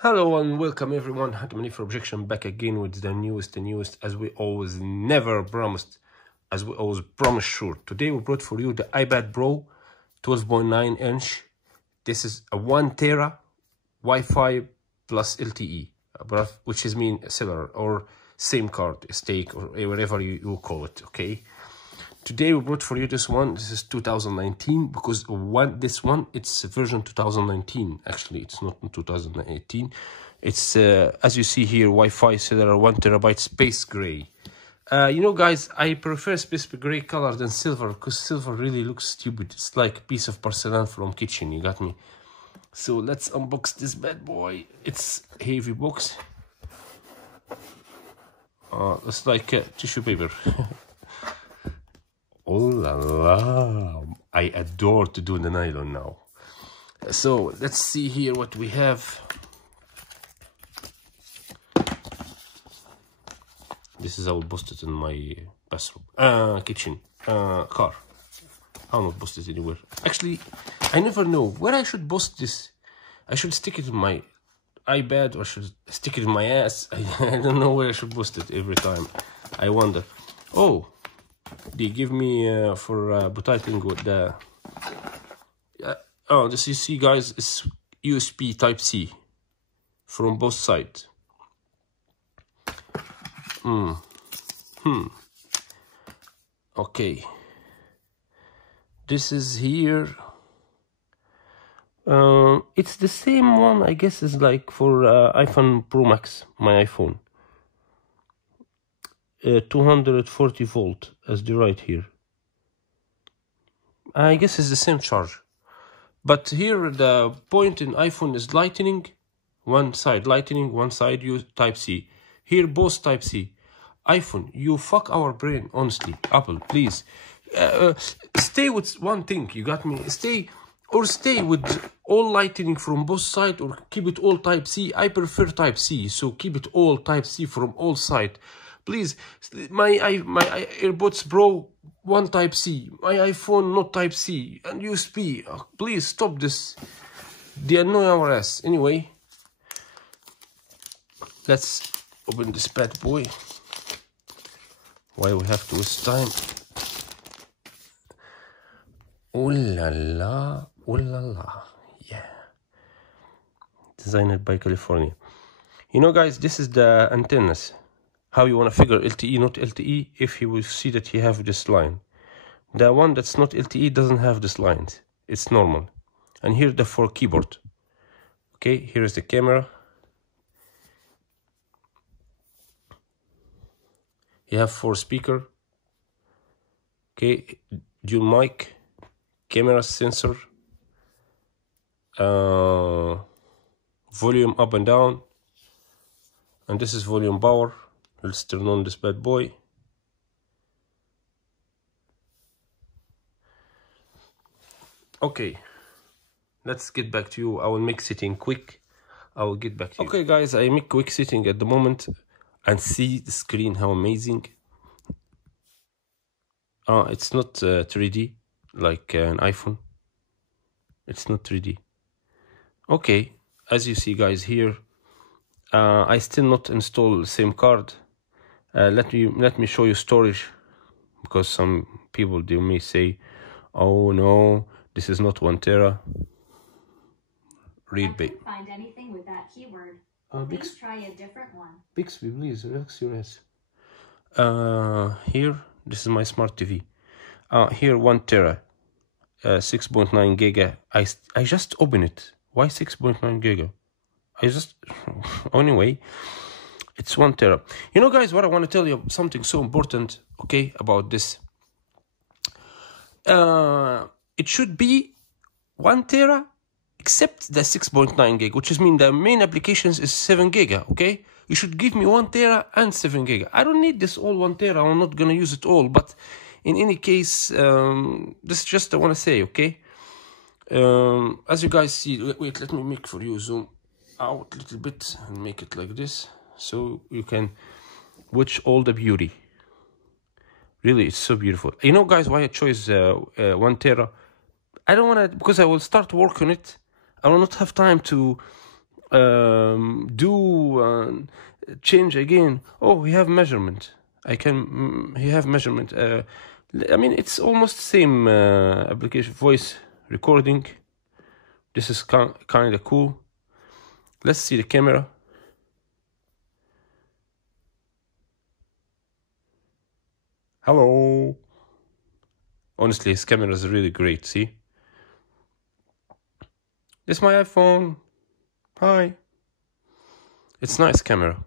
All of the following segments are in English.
Hello and welcome everyone, Hatem for Objection back again with the newest as we always promised sure. Today we brought for you the iPad Pro 12.9 inch. This is a 1 tera Wi-Fi plus LTE, which is mean cellular or SIM card, stake or whatever you call it, okay? Today we brought for you this one. This is 2019 because this one it's version 2019. Actually, it's not in 2018. It's as you see here, Wi-Fi cellular 1 terabyte Space Gray. You know, guys, I prefer Space Gray color than silver because silver really looks stupid. It's like a piece of porcelain from kitchen. You got me? So let's unbox this bad boy. It's a heavy box. It's like tissue paper. Oh la la, I adore to do the nylon now. So let's see here what we have. This is how I post it in my bathroom, kitchen, car. I'll not post it anywhere. Actually, I never know where I should post this. I should stick it in my iPad or should stick it in my ass. I don't know where I should post it every time. I wonder. Oh. They give me for butitling with the this you see, guys, is USB Type C from both sides. Okay, this is here. It's the same one, I guess, is like for iPhone Pro Max, my iPhone. 240 volt as the right here. I guess it's the same charge, but here the point in iPhone is lightning, one side lightning, one side use Type C. Here both Type C. iPhone, you fuck our brain, honestly. Apple, please stay with one thing. You got me? Stay with all lightning from both sides, or keep it all Type C. I prefer Type C, so keep it all Type C from all sides. Please, my AirPods Pro, one Type C. My iPhone, not Type C. And USB. Please stop this. They annoy our ass. Anyway, let's open this bad boy. Why we have to waste time? Oh la la, oh la la. Yeah. Designed by California. You know, guys, this is the antennas. How you want to figure LTE, not LTE, if you will see that you have this line. The one that's not LTE doesn't have this lines. It's normal. And here the for keyboard. Okay, here is the camera. You have 4 speaker. Okay, dual mic, camera sensor, volume up and down, and this is volume power. Let's turn on this bad boy. Okay, let's get back to you. I will make setting quick. I will get back to you. Okay, guys, I make quick setting at the moment and see the screen, how amazing. It's not 3D like an iPhone. It's not 3D. Okay, as you see, guys, here I still not install the same card. Let me show you storage, because some people, they may say, oh no, this is not 1 tera. Read bait. Find anything with that keyword. Please try a different one. Bixby, please relax your ass. Here, this is my smart TV. Here 1 tera, 6.9 giga. I just open it. Why 6.9 giga? I just anyway. It's 1 tera. You know, guys, what I want to tell you, something so important, okay, about this. It should be 1 tera, except the 6.9 gig, which is mean the main applications is 7 giga, okay? You should give me 1 tera and 7 giga. I don't need this all 1 tera. I'm not gonna use it all, but in any case, this is just I want to say, okay? As you guys see, wait, let me make for you zoom out a little bit and make it like this, so you can watch all the beauty. Really, it's so beautiful. You know, guys, why I chose 1 tera? I don't want to, because I will start work on it. I will not have time to change again. Oh, we have measurement. He have measurement. I mean, it's almost the same application. Voice recording. This is kind of cool. Let's see the camera. Hello. Honestly, his camera is really great. See? This is my iPhone. Hi. It's nice camera.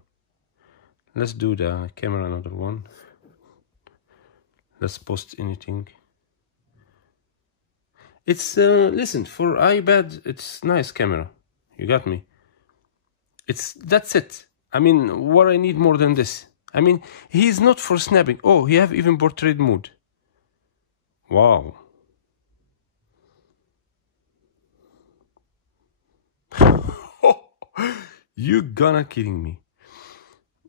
Let's do the camera another one. Let's post anything. It's listen, for iPad it's nice camera. You got me. That's it. I mean, what I need more than this? I mean, he's not for snapping. Oh, he have even portrait mode. Wow. You gonna kidding me?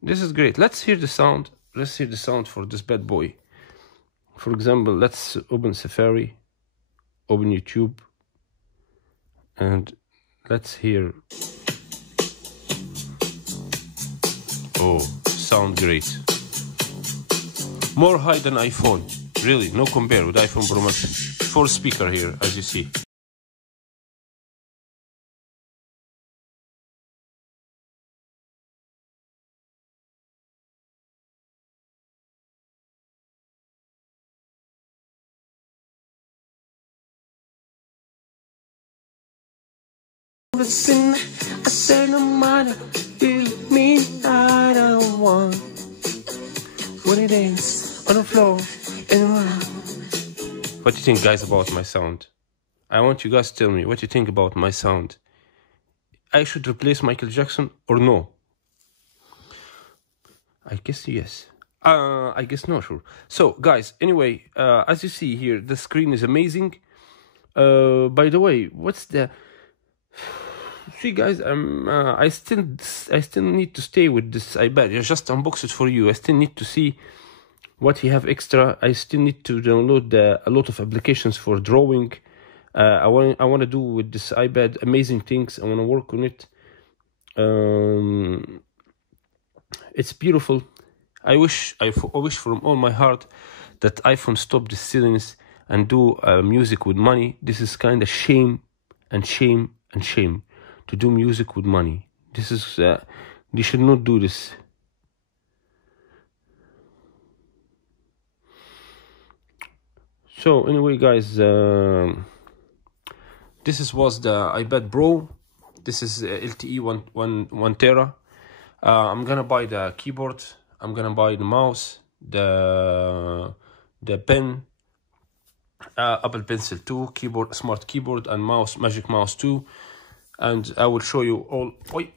This is great. Let's hear the sound. Let's hear the sound for this bad boy. For example, let's open Safari, open YouTube, and let's hear. Oh, sound great. More high than iPhone. Really, no compare with iPhone Pro Max. 4 speaker here, as you see. Listen, I say no matter, you mean I don't want when it is on the floor and around. What do you think, guys, about my sound? I want you guys to tell me what you think about my sound. I should replace Michael Jackson or no? I guess yes. I guess no, sure. So, guys, anyway, as you see here, the screen is amazing. By the way, what's the... See, guys, I still need to stay with this iPad. I just unbox it for you. I still need to see what he have extra. I still need to download a lot of applications for drawing. I want to do with this iPad amazing things. I want to work on it. It's beautiful. I wish from all my heart that iPhone stop the silliness and do music with money. This is kind of shame and shame and shame to do music with money. This is they should not do this. So anyway, guys, this was the iPad Pro. This is LTE 1 tera. I'm gonna buy the keyboard. I'm gonna buy the mouse, the pen, Apple Pencil 2, keyboard, smart keyboard, and mouse, Magic Mouse 2. And I will show you all. Oi.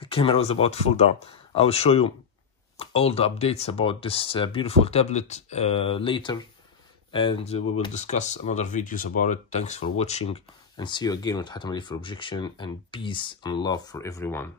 The camera was about to fall down. I will show you all the updates about this beautiful tablet later, and we will discuss another videos about it. Thanks for watching, and see you again with Hatem for Objection, and peace and love for everyone.